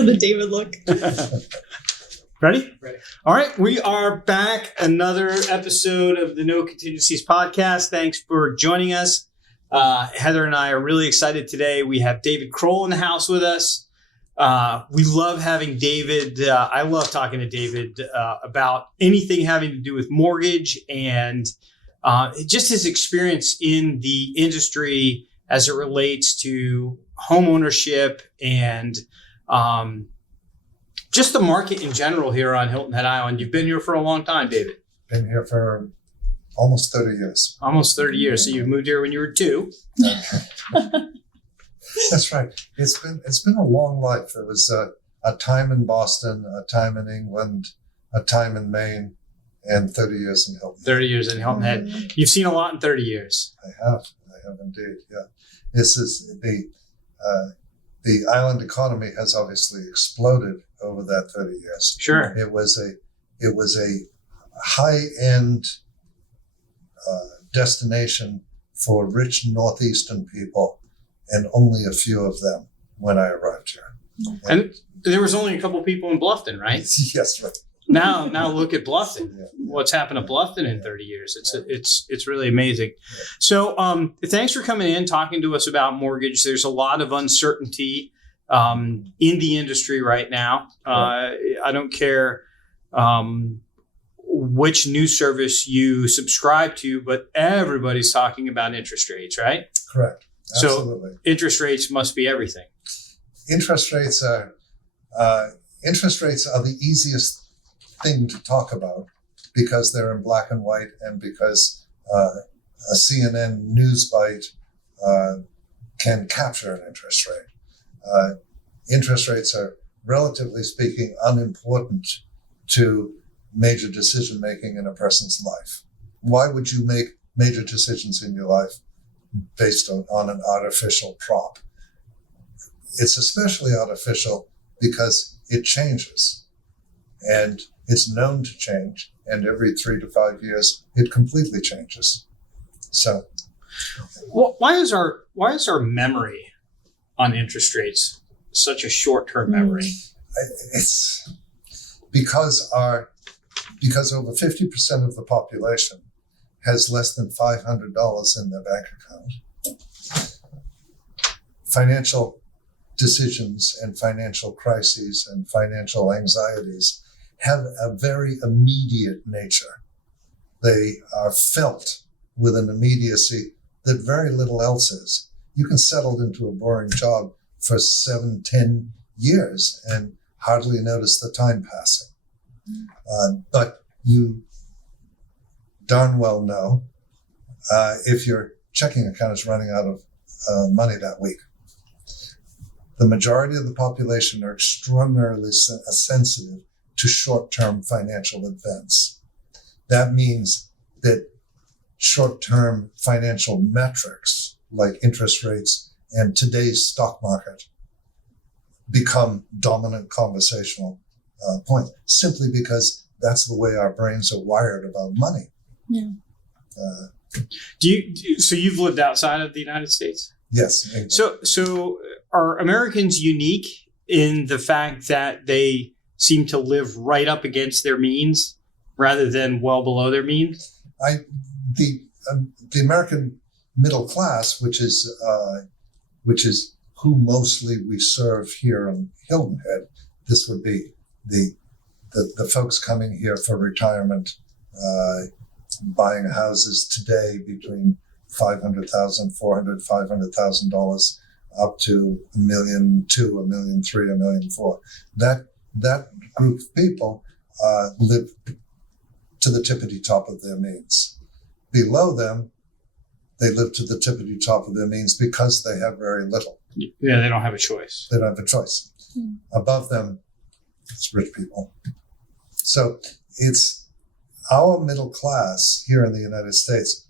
The David look. Ready? Ready. All right. We are back. Another episode of the No Contingencies podcast. Thanks for joining us. Heather and I are really excited today. We have David Crowell in the house with us. We love having David. I love talking to David about anything having to do with mortgage and just his experience in the industry as it relates to home ownership and just the market in general here on Hilton Head Island. You've been here for a long time, David. Been here for almost 30 years. Almost 30 years. So you moved here when you were 2. That's right. It's been a long life. There was a time in Boston, a time in England, a time in Maine, and 30 years in Hilton. 30 years in Hilton Head. You've seen a lot in 30 years. I have indeed. Yeah. This is the island economy has obviously exploded over that 30 years. Sure. It was a high-end destination for rich Northeastern people, and only a few of them when I arrived here. And there was only a couple people in Bluffton, right? Yes, right. Now look at Bluffton. Yeah. What's happened to Bluffton in 30 years? It's really amazing. So thanks for coming in, talking to us about mortgage. There's a lot of uncertainty in the industry right now. I don't care which news service you subscribe to, but everybody's talking about interest rates, right? Correct. Absolutely. So interest rates must be everything. Interest rates are the easiest thing to talk about because they're in black and white, and because a CNN news bite can capture an interest rate. Interest rates are, relatively speaking, unimportant to major decision making in a person's life. Why would you make major decisions in your life based on an artificial prop? It's especially artificial because it changes, and it's known to change, and every 3 to 5 years it completely changes. So, why is our memory on interest rates such a short-term memory? it's because over 50% of the population has less than $500 in their bank account. Financial decisions and financial crises and financial anxieties have a very immediate nature. They are felt with an immediacy that very little else is. You can settle into a boring job for 7-10 years and hardly notice the time passing. But you darn well know if your checking account is running out of money that week. The majority of the population are extraordinarily sensitive to short-term financial events. That means that short-term financial metrics like interest rates and today's stock market become dominant conversational points, simply because that's the way our brains are wired about money. Yeah. So you've lived outside of the United States? Yes. So are Americans unique in the fact that they seem to live right up against their means rather than well below their means? The American middle class, which is who mostly we serve here in Hilton Head, this would be the folks coming here for retirement, buying houses today between $500,000, $400,000, $500,000 up to $1.2 million, $1.3 million, $1.4 million. That group of people live to the tippity top of their means. Below them, they live to the tippity top of their means because they have very little. Yeah, they don't have a choice. They don't have a choice. Above them, it's rich people. So it's our middle class here in the United States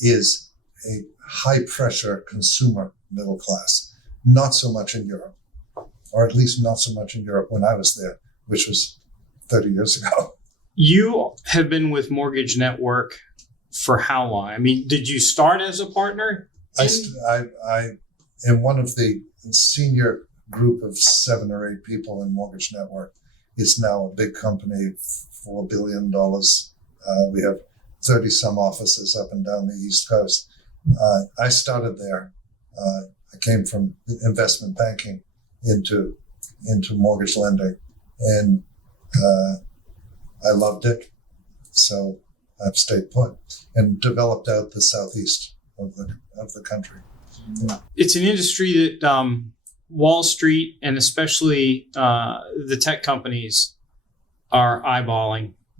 is a high pressure consumer middle class, not so much in Europe, or at least not so much in Europe when I was there, which was 30 years ago. You have been with Mortgage Network for how long? I mean, did you start as a partner? I am one of the senior group of 7 or 8 people in Mortgage Network is now a big company, $4 billion. We have 30 some offices up and down the East Coast. I started there. I came from investment banking into mortgage lending, and I loved it. So I've stayed put and developed out the southeast of the country. It's an industry that Wall Street and especially the tech companies are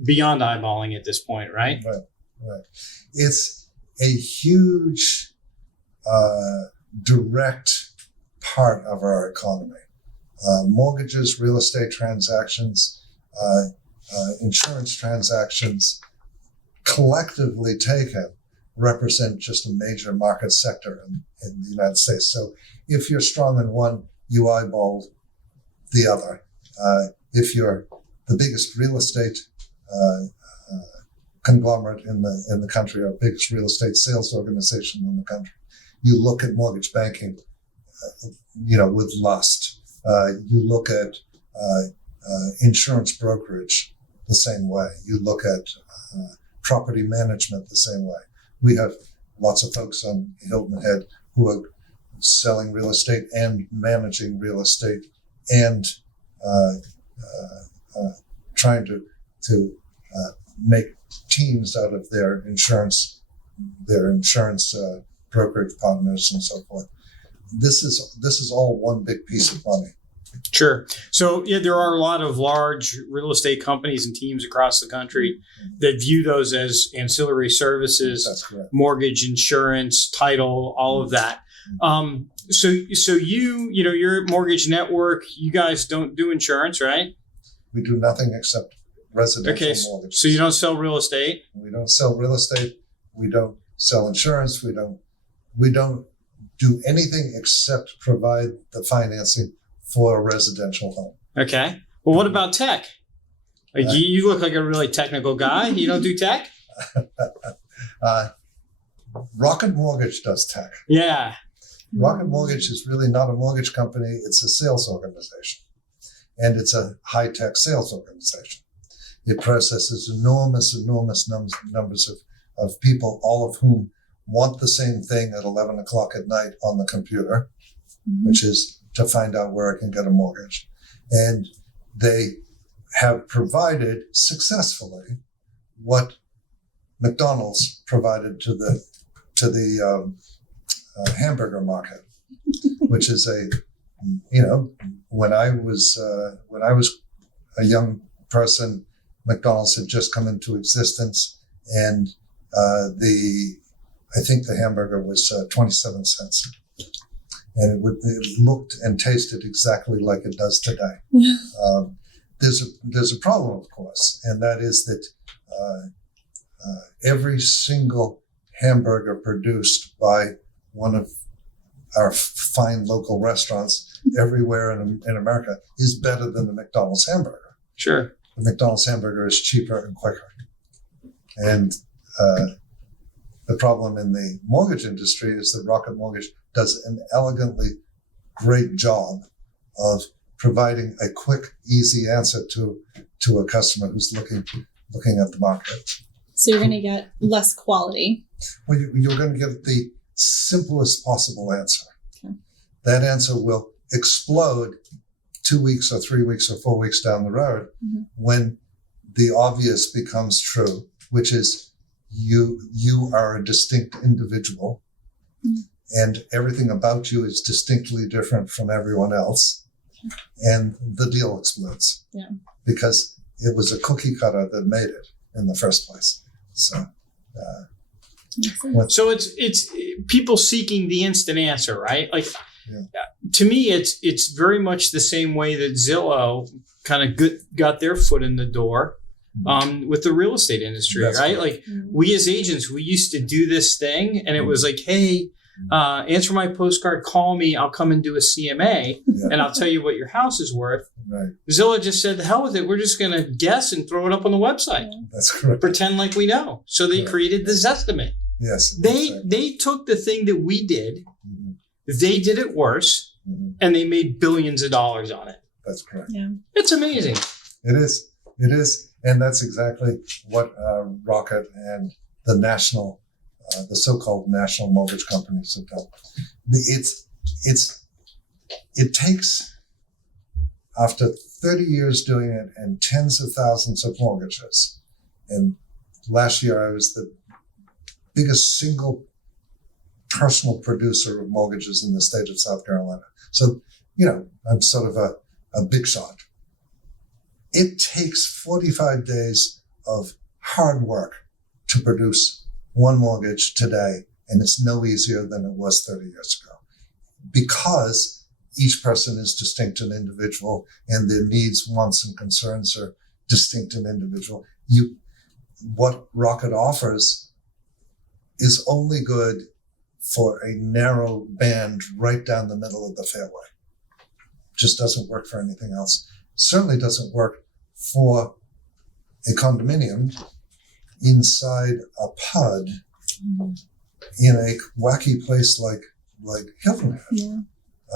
beyond eyeballing at this point, right? Right. It's a huge direct part of our economy. Mortgages, real estate transactions, insurance transactions, collectively taken, represent just a major market sector in the United States. So if you're strong in one, you eyeball the other. If you're the biggest real estate conglomerate in the country, or biggest real estate sales organization in the country, you look at mortgage banking, with lust. You look at insurance brokerage the same way. You look at property management the same way. We have lots of folks on Hilton Head who are selling real estate and managing real estate and trying to make teams out of their insurance brokerage partners and so forth. This is all one big piece of money. Sure. So yeah, there are a lot of large real estate companies and teams across the country that view those as ancillary services. That's correct. Mortgage, insurance, title, all of that. So you're at Mortgage Network. You guys don't do insurance, right? We do nothing except residential mortgages. So you don't sell real estate? We don't sell real estate. We don't sell insurance. We don't do anything except provide the financing for a residential home. Okay. Well, what about tech? You look like a really technical guy. You don't do tech? Rocket Mortgage does tech. Yeah. Rocket Mortgage is really not a mortgage company. It's a sales organization. And it's a high-tech sales organization. It processes enormous numbers of people, all of whom want the same thing at 11 o'clock at night on the computer, which is to find out where I can get a mortgage. And they have provided successfully what McDonald's provided to the hamburger market, which is when I was a young person, McDonald's had just come into existence, and I think the hamburger was 27 cents. And it looked and tasted exactly like it does today. There's a problem, of course, and that is that every single hamburger produced by one of our fine local restaurants everywhere in America is better than the McDonald's hamburger. Sure. The McDonald's hamburger is cheaper and quicker. And the problem in the mortgage industry is that Rocket Mortgage does an elegantly great job of providing a quick, easy answer to a customer who's looking at the market. So you're going to get less quality. Well, you're going to get the simplest possible answer. Okay. That answer will explode 2 weeks or 3 weeks or 4 weeks down the road when the obvious becomes true, which is you are a distinct individual and everything about you is distinctly different from everyone else. And the deal explodes because it was a cookie cutter that made it in the first place. So it's people seeking the instant answer, right? Like to me, it's very much the same way that Zillow kind of got their foot in the door with the real estate industry, right? Correct. Like we as agents, we used to do this thing and it was like, hey, answer my postcard, call me, I'll come and do a CMA and I'll tell you what your house is worth. Right. Zillow just said, the hell with it. We're just going to guess and throw it up on the website. That's correct. Pretend like we know. So they created the Zestimate. Yes. They took the thing that we did. They did it worse. and they made billions of dollars on it. That's correct. Yeah. It's amazing. It is. It is. And that's exactly what Rocket and the so-called national mortgage companies have done. It takes, after 30 years doing it and tens of thousands of mortgages, and last year I was the biggest single personal producer of mortgages in the state of South Carolina. So, I'm sort of a big shot. It takes 45 days of hard work to produce one mortgage today, and it's no easier than it was 30 years ago. Because each person is distinct and individual, and their needs, wants, and concerns are distinct and individual. What Rocket offers is only good for a narrow band right down the middle of the fairway. Just doesn't work for anything else. Certainly doesn't work for a condominium inside a PUD in a wacky place like Hilton Head. Yeah.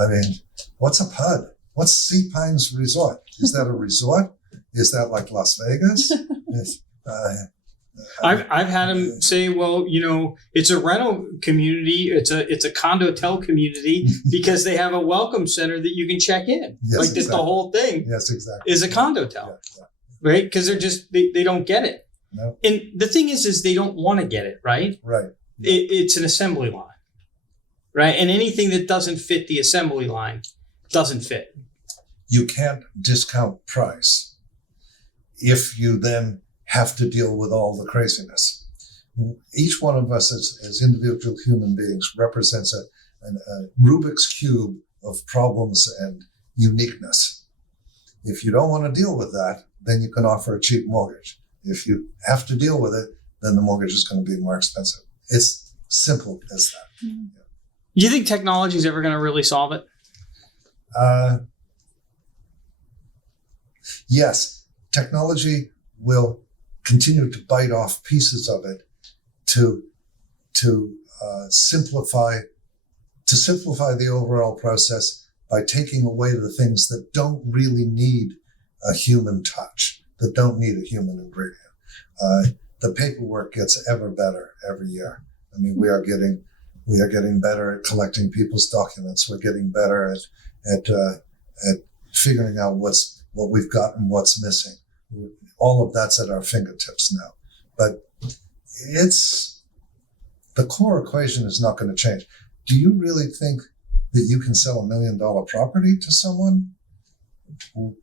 I mean, what's a PUD? What's Sea Pines Resort? Is that a resort? Is that like Las Vegas? I've had them say, well, it's a rental community. It's a condotel community because they have a welcome center that you can check in. Yes, like that's the whole thing. Yes, exactly. Is a condotel, right? Because they're just they don't get it. No. And the thing is they don't want to get it, right? Right. It's an assembly line, right? And anything that doesn't fit the assembly line doesn't fit. You can't discount price if you then have to deal with all the craziness. Each one of us as individual human beings represents a Rubik's Cube of problems and uniqueness. If you don't want to deal with that, then you can offer a cheap mortgage. If you have to deal with it, then the mortgage is going to be more expensive. It's simple as that. Mm. Do you think technology is ever going to really solve it? Yes, technology will continue to bite off pieces of it to simplify the overall process by taking away the things that don't really need a human touch, that don't need a human ingredient. The paperwork gets ever better every year. I mean, we are getting better at collecting people's documents. We're getting better at figuring out what we've got and what's missing. All of that's at our fingertips now. But the core equation is not going to change. Do you really think that you can sell $1 million property to someone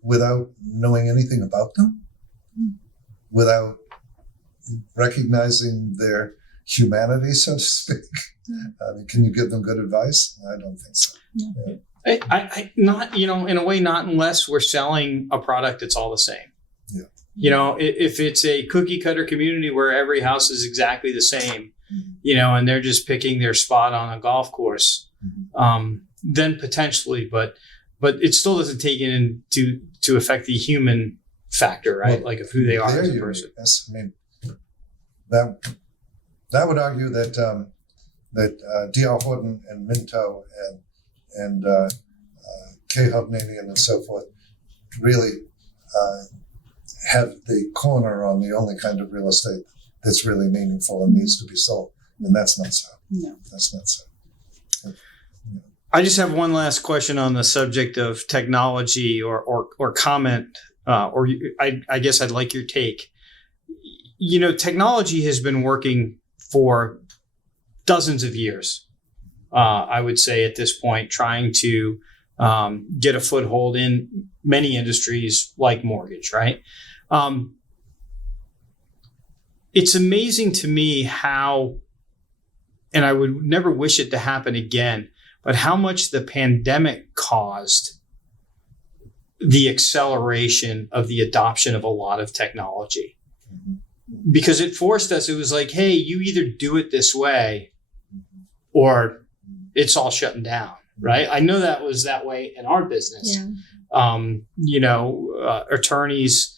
without knowing anything about them? Without recognizing their humanity, so to speak? I mean, can you give them good advice? I don't think so. No. Yeah. I not, in a way, not unless we're selling a product that's all the same. Yeah. If it's a cookie cutter community where every house is exactly the same, and they're just picking their spot on a golf course, then potentially, but it still doesn't take it into to affect the human factor, right? Well, like of who they are as a person. Yes, I mean, that would argue that D.R. Horton and Minto and K. Hovnanian and so forth really have the corner on the only kind of real estate that's really meaningful and needs to be sold. And that's not so. No. That's not so. I just have one last question on the subject of technology or comment, I guess I'd like your take. Technology has been working for dozens of years, I would say at this point, trying to get a foothold in many industries like mortgage, right? It's amazing to me how, and I would never wish it to happen again, but how much the pandemic caused the acceleration of the adoption of a lot of technology. Because it forced us, it was like, hey, you either do it this way or it's all shutting down, right? I know that was that way in our business. Yeah. Attorneys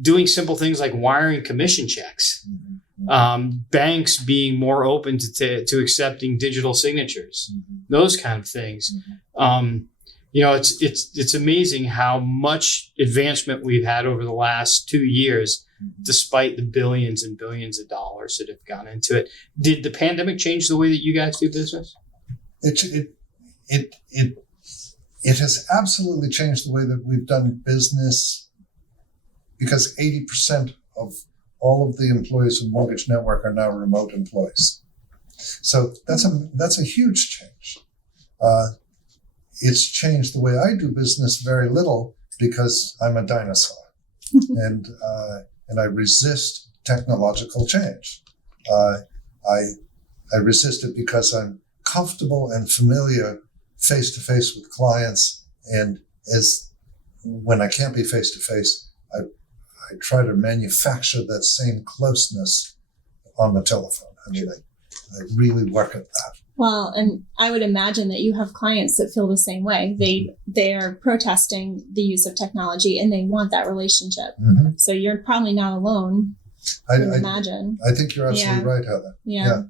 doing simple things like wiring commission checks. banks being more open to accepting digital signatures, those kind of things. It's amazing how much advancement we've had over the last 2 years, despite the billions and billions of dollars that have gone into it. Did the pandemic change the way that you guys do business? It has absolutely changed the way that we've done business, because 80% of all of the employees of Mortgage Network are now remote employees. So that's a huge change. It's changed the way I do business very little, because I'm a dinosaur and I resist technological change. I resist it because I'm comfortable and familiar face to face with clients, and when I can't be face to face, I try to manufacture that same closeness on the telephone. I mean, I really work at that. Well, and I would imagine that you have clients that feel the same way. They are protesting the use of technology, and they want that relationship. Mm-hmm. So you're probably not alone. I imagine. I think you're absolutely right, Heather. Yeah.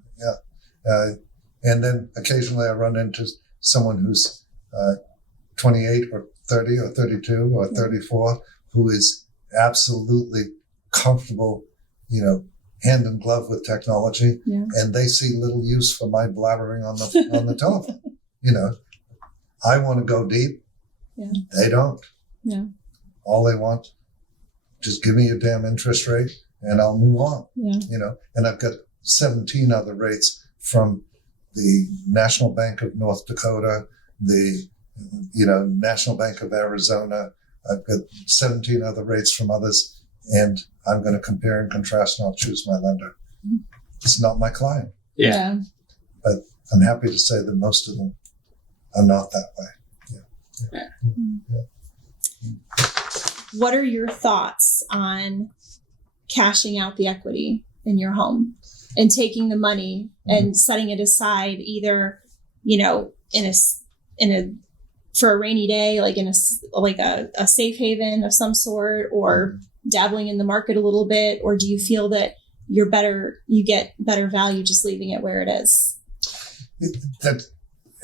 And then occasionally I run into someone who's 28 or 30 or 32 or 34 who is absolutely comfortable, hand in glove with technology, and they see little use for my blabbering on the telephone. I want to go deep. Yeah. They don't. Yeah. All they want, just give me your damn interest rate and I'll move on. Yeah. And I've got 17 other rates from the National Bank of North Dakota, the National Bank of Arizona. I've got 17 other rates from others, and I'm going to compare and contrast, and I'll choose my lender. It's not my client. Yeah. But I'm happy to say that most of them are not that way. Yeah. What are your thoughts on cashing out the equity in your home and taking the money and setting it aside, either, for a rainy day, like in a safe haven of some sort, or dabbling in the market a little bit? Or do you feel that you get better value just leaving it where it is?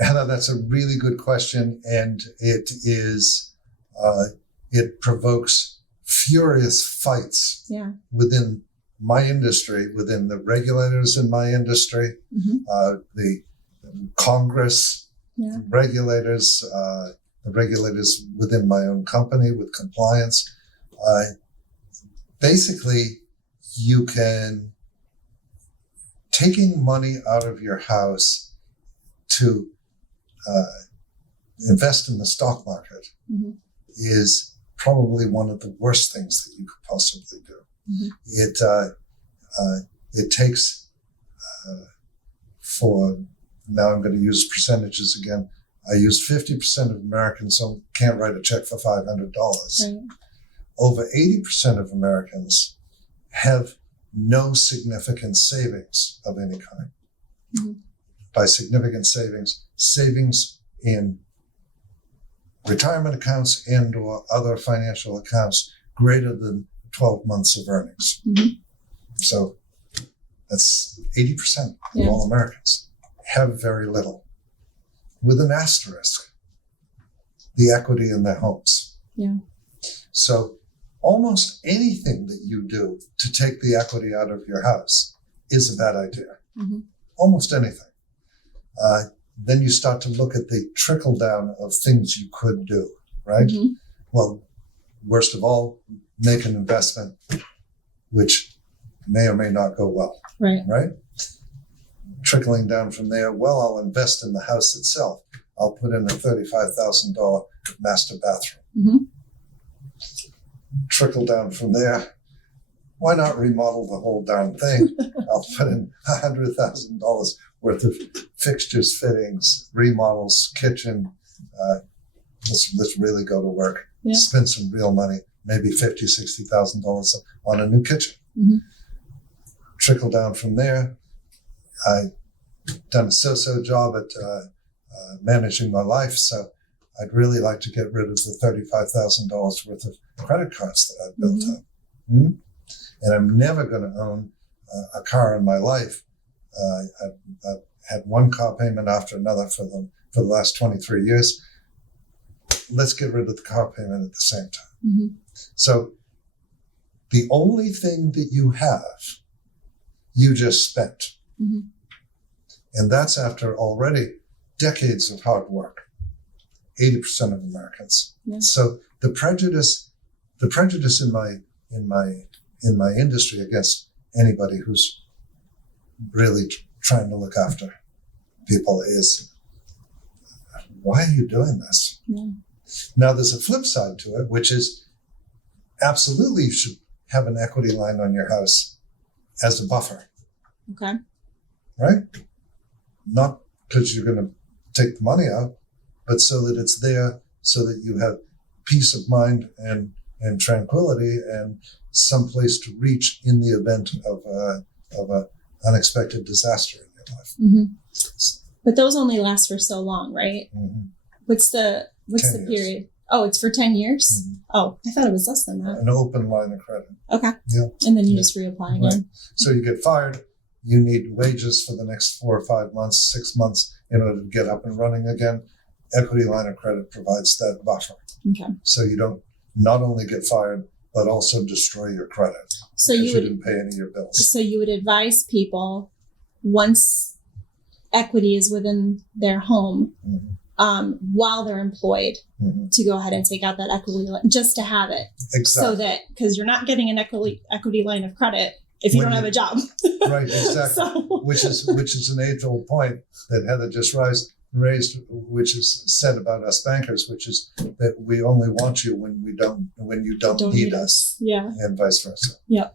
Hannah, that's a really good question. And it provokes furious fights within my industry, within the regulators in my industry, the Congress, regulators, the regulators within my own company with compliance. Basically, you can, taking money out of your house to invest in the stock market is probably one of the worst things that you could possibly do. It takes, now I'm going to use percentages again. I use 50% of Americans can't write a check for $500. Right. Over 80% of Americans have no significant savings of any kind. By significant savings in retirement accounts and or other financial accounts greater than 12 months of earnings. So that's 80% of all Americans have very little, with an asterisk, the equity in their homes. Yeah. So almost anything that you do to take the equity out of your house is a bad idea. Almost anything. Then you start to look at the trickle down of things you could do, right? Well, worst of all, make an investment which may or may not go well, right? Trickling down from there, well, I'll invest in the house itself. I'll put in a $35,000 master bathroom. Trickle down from there, why not remodel the whole darn thing? I'll put in $100,000 worth of fixtures, fittings, remodels, kitchen. Let's really go to work. Spend some real money, maybe $50,000, $60,000 on a new kitchen. Trickle down from there. I've done a so-so job at managing my life, so I'd really like to get rid of the $35,000 worth of credit cards that I've built up. And I'm never going to own a car in my life. I've had one car payment after another for the last 23 years. Let's get rid of the car payment at the same time. Mm-hmm. So the only thing that you have, you just spent. Mm-hmm. And that's after already decades of hard work. 80% of Americans. Yeah. So the prejudice in my industry against anybody who's really trying to look after people is, why are you doing this? Yeah. Now there's a flip side to it, which is absolutely you should have an equity line on your house as a buffer, Okay. right? Not because you're going to take the money out, but so that it's there, so that you have peace of mind and tranquility and some place to reach in the event of a unexpected disaster in your life. Mm-hmm. But those only last for so long, right? Mm-hmm. What's the 10 years. period? Oh, it's for 10 years? Mhm. Oh, I thought it was less than that. An open line of credit. Okay. Yeah. And then you Yeah. just reapply again. Right. So you get fired, you need wages for the next 4 or 5 months, 6 months in order to get up and running again. Equity line of credit provides that buffer. Okay. So you don't not only get fired, but also destroy your credit So because you you would didn't pay any of your bills. so you would advise people once equity is within their home, Mhm. while they're employed, Mhm. to go ahead and take out that equity line, just to have it, Exactly. so that because you're not getting an equity line of credit if you When don't have you- a job. Right, exactly. So, which is an age-old point that Heather just raised, which is said about us bankers, which is that we only want you when you don't need us, Yeah. and vice versa. Yeah.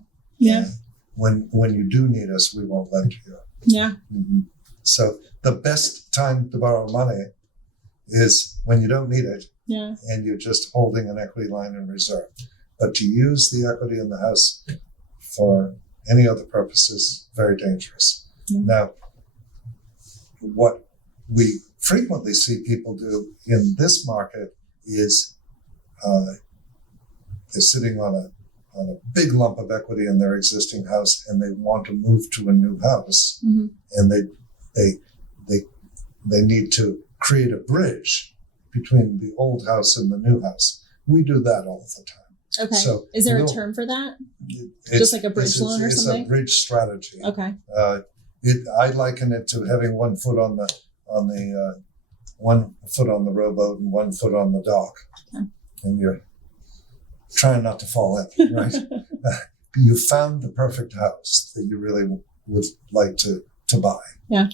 When you do need us, we won't lend to you. Yeah. Mm-hmm. So the best time to borrow money is when you don't need it Yeah. and you're just holding an equity line in reserve. But to use the equity in the house for any other purpose is very dangerous. Mm-hmm. Now, what we frequently see people do in this market is they're sitting on a big lump of equity in their existing house and they want to move to a new house, Mm-hmm. and they need to create a bridge between the old house and the new house. We do that all the time. Okay. So is there a we'll- term for that? It's- Just like a bridge loan or it's something? a bridge strategy. Okay. I liken it to having 1 foot on the 1 foot on the rowboat and 1 foot on the dock, Okay. and you're trying not to fall in. Right? You found the perfect house that you really would like to buy. Yeah.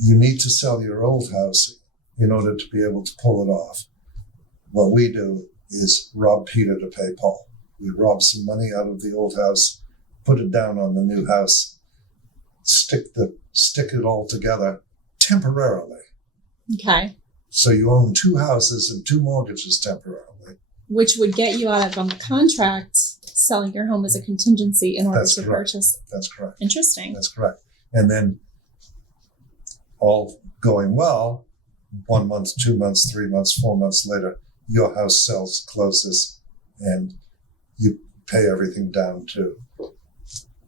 You need to sell your old house in order to be able to pull it off. What we do is rob Peter to pay Paul. We rob some money out of the old house, put it down on the new house, stick it all together temporarily. Okay. So you own 2 houses and 2 mortgages temporarily. Which would get you out of on the contract selling your home as a contingency in order That's to correct. purchase. That's correct. Interesting. That's correct. And then all going well, 1 month, 2 months, 3 months, 4 months later, your house sells, closes, and you pay everything down to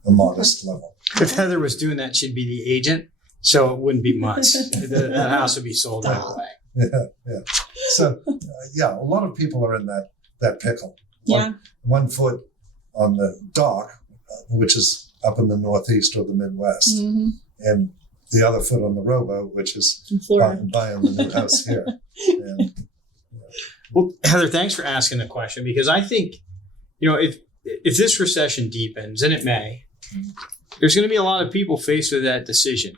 a modest level. If Heather was doing that, she'd be the agent, so it wouldn't be much. The house would be sold anyway. Yeah. So, a lot of people are in that pickle. Yeah. 1 foot on the dock, which is up in the Northeast or the Midwest, Mm-hmm. and the other foot on the rowboat, which is In Florida. buying the new house here. And, Well, Heather, thanks for asking the question, because I think, if this recession deepens, and it may, there's going to be a lot of people faced with that decision,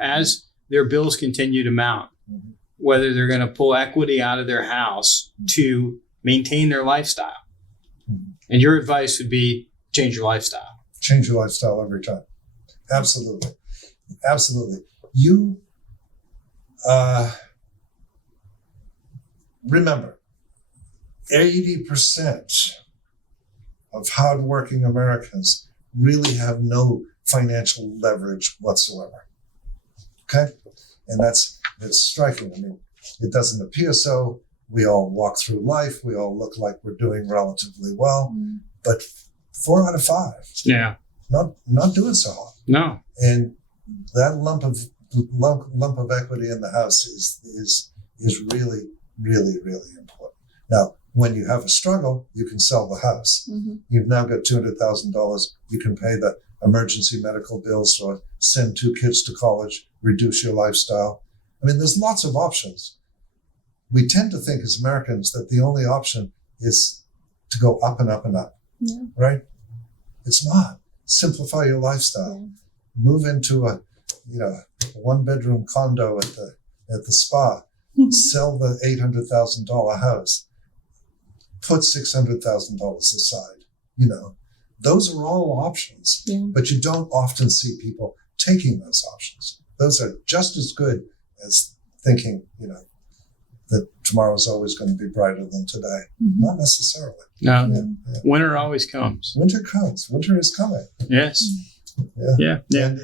as their bills continue to mount, Mhm. whether they're going to pull equity out of their house to maintain their lifestyle. Mhm. And your advice would be change your lifestyle. change your lifestyle every time. Absolutely. Absolutely. You remember, 80% of hardworking Americans really have no financial leverage whatsoever. Okay? And that's striking. I mean, it doesn't appear so. We all walk through life. We all look like we're doing relatively well. Mm. But 4 out of 5 Yeah. not doing so hot. No. And that lump of equity in the house is really, really, really important. Now, when you have a struggle, you can sell the house. Mm-hmm. You've now got $200,000. You can pay the emergency medical bills or send 2 kids to college, reduce your lifestyle. I mean, there's lots of options. We tend to think as Americans that the only option is to go up and up and up, right? It's not. Simplify your lifestyle. Yeah. Move into a 1-bedroom condo at the spa. Sell the $800,000 house. Put $600,000 aside. Those are all options, but you don't often see people taking those options. Those are just as good as thinking, that tomorrow's always going to be brighter than today. Mm-hmm. Not necessarily. No. Yeah. Winter always comes. Winter comes. Winter is coming. Yes. Yeah. And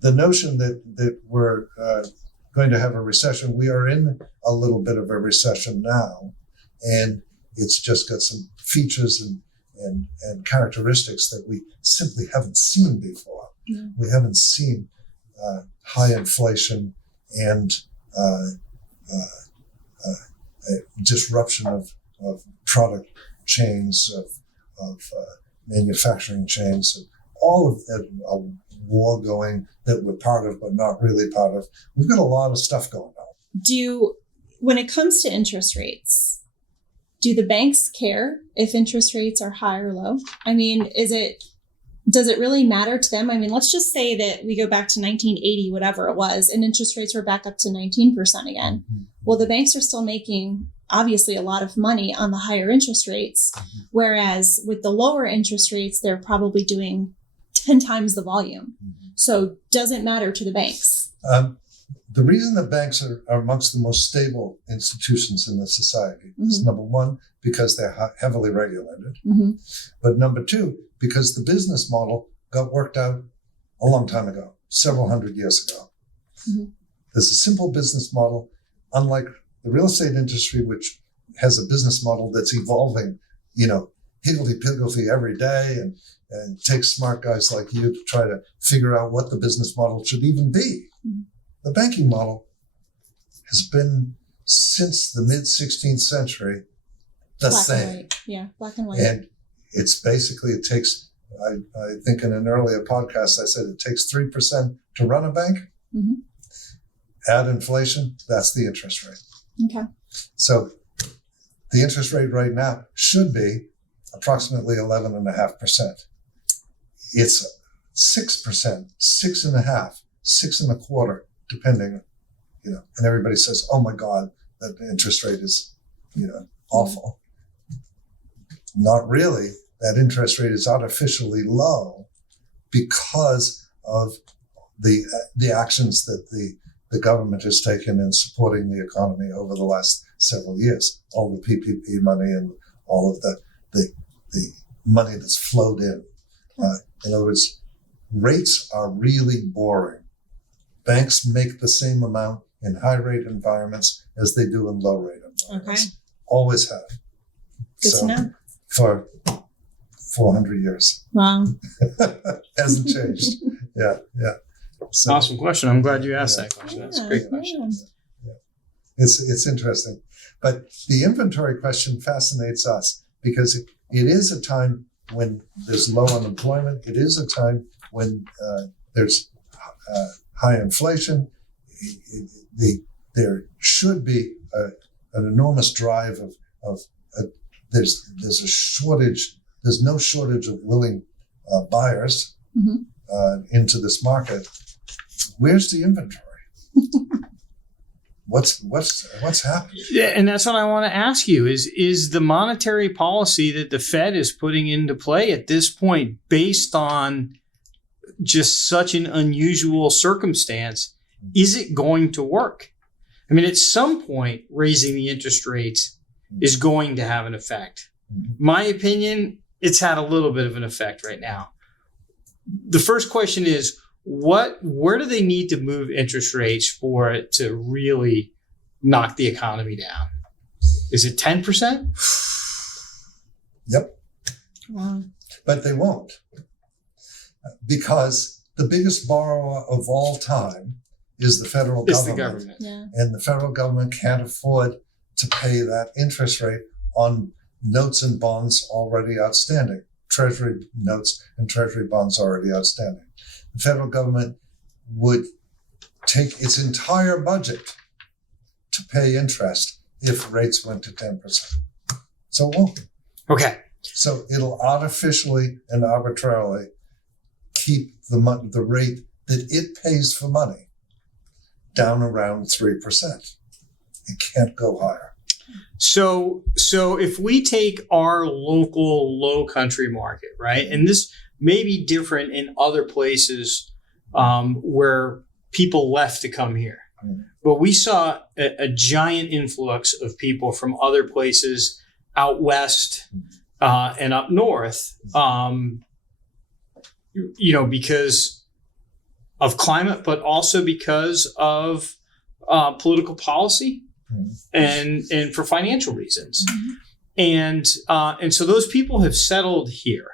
the notion that we're going to have a recession, we are in a little bit of a recession now, and it's just got some features and characteristics that we simply haven't seen before. Yeah. We haven't seen high inflation and disruption of product chains, of manufacturing chains, and all of that, a war going that we're part of but not really part of. We've got a lot of stuff going on. When it comes to interest rates, do the banks care if interest rates are high or low? I mean, does it really matter to them? I mean, let's just say that we go back to 1980, whatever it was, and interest rates were back up to 19% again. Mm-hmm. Well, the banks are still making obviously a lot of money on the higher interest rates, whereas with the lower interest rates, they're probably doing 10 times the volume. Mm-hmm. So does it matter to the banks? The reason that banks are amongst the most stable institutions in the society is, number one, because they're heavily regulated. Mm-hmm. But number two, because the business model got worked out a long time ago, several hundred years ago. Mm-hmm. There's a simple business model, unlike the real estate industry, which has a business model that's evolving, higgledy-piggledy every day, and takes smart guys like you to try to figure out what the business model should even be. Mm-hmm. The banking model has been, since the mid-16th century, the Black same. and white. Yeah, black and white. And it's basically, it takes, I think in an earlier podcast, I said it takes 3% to run a bank. Mm-hmm. Add inflation, that's the interest rate. Okay. So the interest rate right now should be approximately 11.5%. It's 6%, 6.5%, 6.25%, depending, and everybody says, oh my God, that interest rate is, awful. Not really. That interest rate is artificially low because of the actions that the government has taken in supporting the economy over the last several years. All the PPP money and all of the money that's flowed in. In other words, rates are really boring. Banks make the same amount in high rate environments as they do in low rate environments. Okay. Always have. Good to know. For 400 years. Wow. Hasn't changed. Yeah. So, awesome question. I'm glad you asked that question. That's a great question. Yeah. It's interesting. But the inventory question fascinates us because it is a time when there's low unemployment. It is a time when there's high inflation. There should be an enormous drive of there's a shortage. There's no shortage of willing buyers into this market. Where's the inventory? What's happening? Yeah, and that's what I want to ask you is the monetary policy that the Fed is putting into play at this point based on just such an unusual circumstance, is it going to work? I mean, at some point, raising the interest rates is going to have an effect. My opinion, it's had a little bit of an effect right now. The first question is, where do they need to move interest rates for it to really knock the economy down? Is it 10%? Yep. Wow. But they won't, because the biggest borrower of all time is the federal It's the government. government. Yeah. And the federal government can't afford to pay that interest rate on notes and bonds already outstanding, treasury notes and treasury bonds already outstanding. The federal government would take its entire budget to pay interest if rates went to 10%. So it won't. Okay. So it'll artificially and arbitrarily keep the rate that it pays for money down around 3%. It can't go higher. So if we take our local low country market, right, and this may be different in other places where people left to come here, but we saw a giant influx of people from other places out west and up north, because of climate, but also because of political policy. And for financial reasons, and so those people have settled here,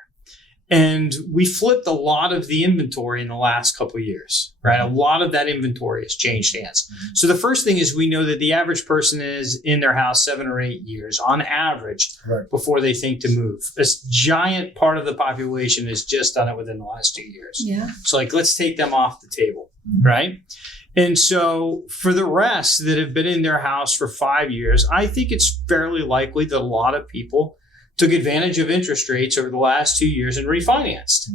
and we flipped a lot of the inventory in the last couple of years, right? A lot of that inventory has changed hands. So the first thing is we know that the average person is in their house 7 or 8 years on average before they think to move. This giant part of the population has just done it within the last 2 years. Yeah. So let's take them off the table, right? And so for the rest that have been in their house for 5 years, I think it's fairly likely that a lot of people took advantage of interest rates over the last 2 years and refinanced.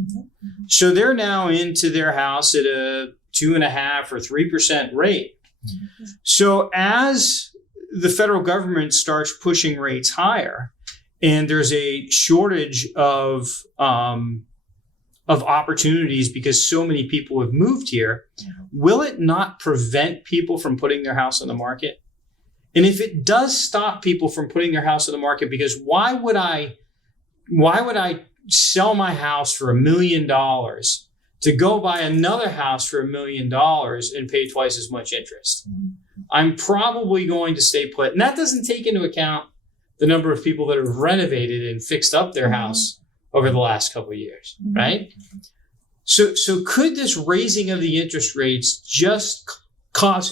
So they're now into their house at a 2.5% or 3% rate. So as the federal government starts pushing rates higher, and there's a shortage of opportunities because so many people have moved here, will it not prevent people from putting their house on the market? And if it does stop people from putting their house on the market, because why would I sell my house for $1 million to go buy another house for $1 million and pay twice as much interest? I'm probably going to stay put. And that doesn't take into account the number of people that have renovated and fixed up their house over the last couple of years, right? So could this raising of the interest rates just cause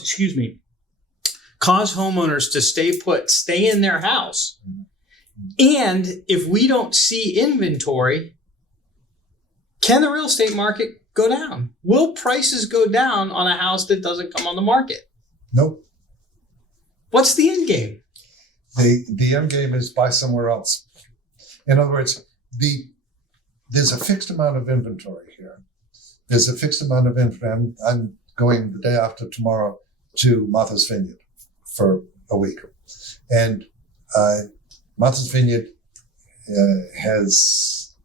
homeowners to stay put, stay in their house? And if we don't see inventory, can the real estate market go down? Will prices go down on a house that doesn't come on the market? Nope. What's the end game? The end game is buy somewhere else. In other words, there's a fixed amount of inventory here. There's a fixed amount of inventory. I'm going the day after tomorrow to Martha's Vineyard for a week. And Martha's Vineyard has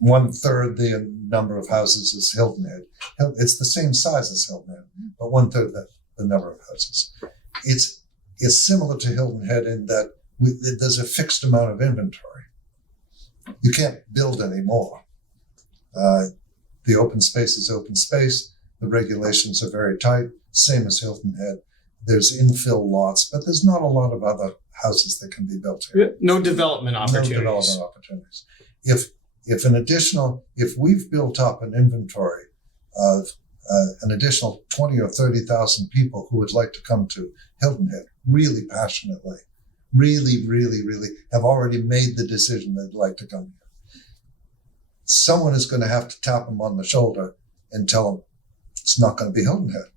1/3 the number of houses as Hilton Head. It's the same size as Hilton Head, but 1/3 the number of houses. It's similar to Hilton Head in that there's a fixed amount of inventory. You can't build anymore. The open space is open space. The regulations are very tight, same as Hilton Head. There's infill lots, but there's not a lot of other houses that can be built here. No development opportunities. No development opportunities. If we've built up an inventory of an additional 20 or 30,000 people who would like to come to Hilton Head really passionately, really, really, really have already made the decision they'd like to come here, someone is going to have to tap them on the shoulder and tell them it's not going to be Hilton Head.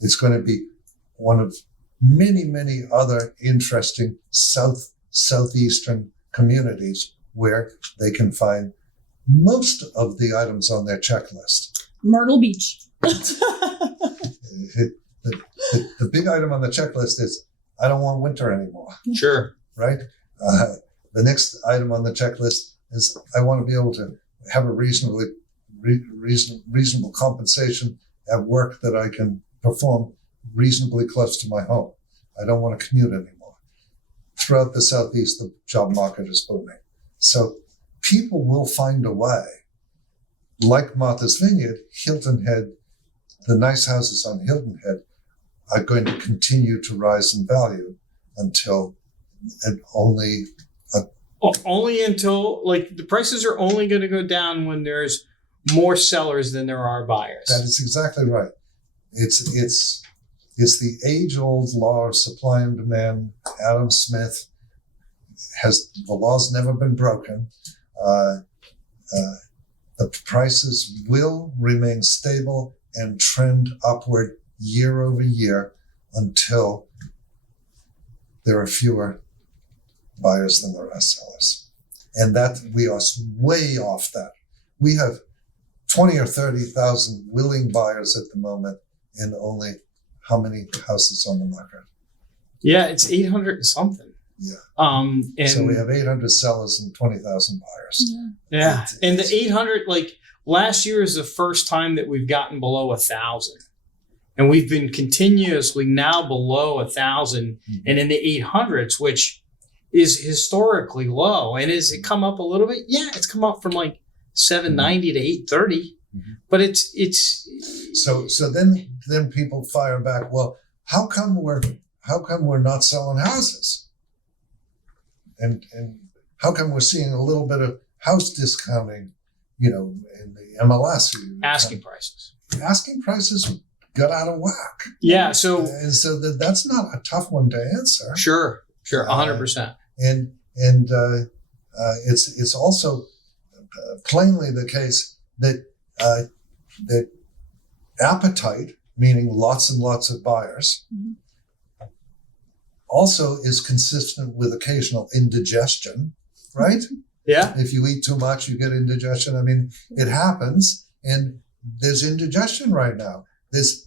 It's going to be one of many, many other interesting southeastern communities where they can find most of the items on their checklist. Myrtle Beach. The big item on the checklist is, I don't want winter anymore. Sure. Right? The next item on the checklist is, I want to be able to have a reasonable compensation at work that I can perform reasonably close to my home. I don't want to commute anymore. Throughout the Southeast, the job market is booming. So people will find a way. Like Martha's Vineyard, Hilton Head, the nice houses on Hilton Head are going to continue to rise in value until only Only until the prices are only going to go down when there's more sellers than there are buyers. That is exactly right. It's the age-old law of supply and demand. Adam Smith the law's never been broken. The prices will remain stable and trend upward year over year until there are fewer buyers than there are sellers. And that we are way off that. We have 20 or 30,000 willing buyers at the moment and only how many houses on the market? Yeah, it's 800 and something. Yeah. And so we have 800 sellers and 20,000 buyers. Yeah. And the 800, last year is the first time that we've gotten below 1,000. And we've been continuously now below 1,000 and in the 800s, which is historically low. And has it come up a little bit? Yeah, it's come up from 790 to 830. But it's so then people fire back, well, how come we're not selling houses? And how come we're seeing a little bit of house discounting, in the MLS? Asking prices. Asking prices got out of whack. Yeah. So that's not a tough one to answer. Sure. 100%. And it's also plainly the case that appetite, meaning lots and lots of buyers, also is consistent with occasional indigestion, right? Yeah. If you eat too much, you get indigestion. I mean, it happens, and there's indigestion right now. There's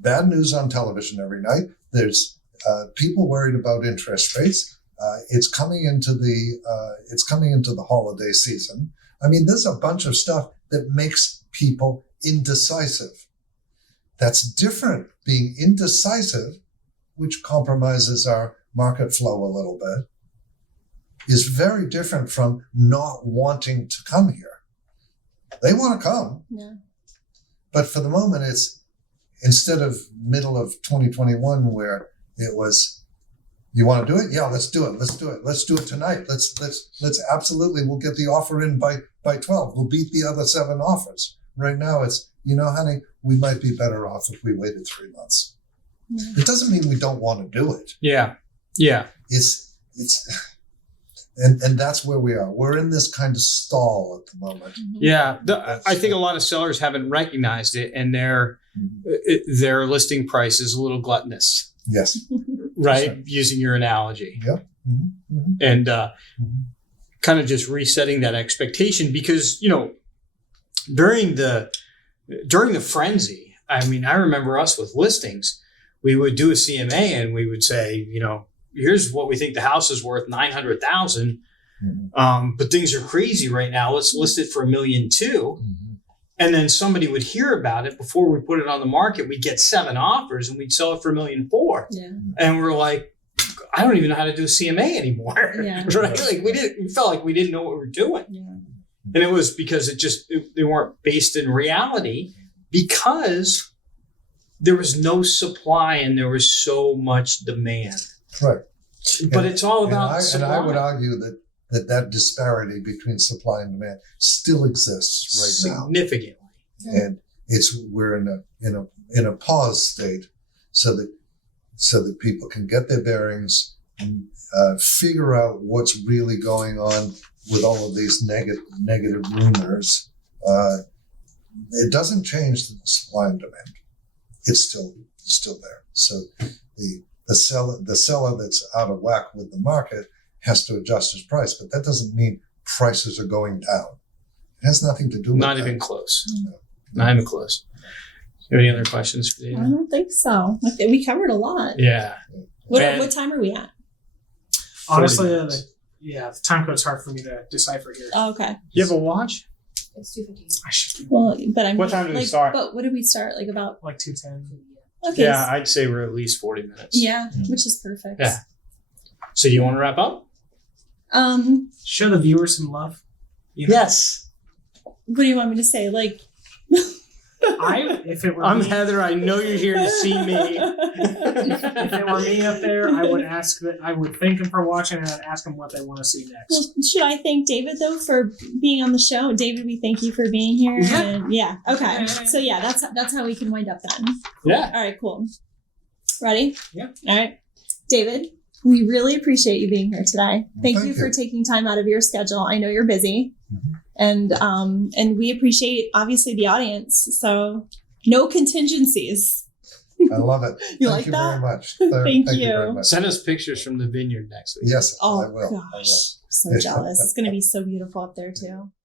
bad news on television every night. There's people worried about interest rates. It's coming into the holiday season. I mean, there's a bunch of stuff that makes people indecisive. That's different. Being indecisive, which compromises our market flow a little bit, is very different from not wanting to come here. They want to come. Yeah. But for the moment, it's instead of middle of 2021 where it was, you want to do it? Yeah, let's do it. Let's do it. Let's do it tonight. Let's absolutely, we'll get the offer in by 12. We'll beat the other 7 offers. Right now it's, honey, we might be better off if we waited 3 months. Yeah. It doesn't mean we don't want to do it. Yeah. Yeah. It's and that's where we are. We're in this kind of stall at the moment. Yeah. I think a lot of sellers haven't recognized it, and their listing price is a little gluttonous. Yes. Right? Sure. Using your analogy. Yep. Mm-hmm. And kind of just resetting that expectation because, during the frenzy, I mean, I remember us with listings, we would do a CMA and we would say, here's what we think the house is worth, $900,000. But things are crazy right now. Let's list it for $1.2 million. And then somebody would hear about it before we put it on the market. We'd get 7 offers and we'd sell it for $1.4 million. Yeah. And we're like, I don't even know how to do a CMA anymore. Yeah. Right? We felt like we didn't know what we were doing. Yeah. And it was because they weren't based in reality because there was no supply and there was so much demand. Right. But it's all about supply. And I would argue that disparity between supply and demand still exists right now. Significantly. And we're in a pause state so that people can get their bearings and figure out what's really going on with all of these negative rumors. It doesn't change the supply and demand. It's still there. So the seller that's out of whack with the market has to adjust his price, but that doesn't mean prices are going down. It has nothing to do with Not that. even close. No. Not even close. Do you have any other questions for Dana? I don't think so. We covered a lot. Yeah. What time are we at? Honestly, the time code's hard for me to decipher here. Oh, okay. You have a watch? It's 2:15. I should Well, but I'm What time did we start? But what did we start? About 2:10. Okay. Yeah, I'd say we're at least 40 minutes. Yeah, which is perfect. Yeah. So do you want to wrap up? Show the viewers some love. Yes. What do you want me to say? If it were I'm me, Heather. I know you're here to see me. if it were me up there, I would thank them for watching and I'd ask them what they want to see next. Well, should I thank David though for being on the show? David, we thank you for being here. Yeah. And yeah. Okay. So yeah, that's how we can wind up then. Yeah. All right. Cool. Ready? Yeah. All right. David, we really appreciate you being here today. Thank you Thank for you. taking time out of your schedule. I know you're busy, Mhm. and we appreciate obviously the audience. So no contingencies. I love it. You Thank like you that? very much. Thank you you. very much. Send us pictures from the vineyard next week. Yes, Oh I will. I will. gosh, so jealous. It's going to be so beautiful up there too.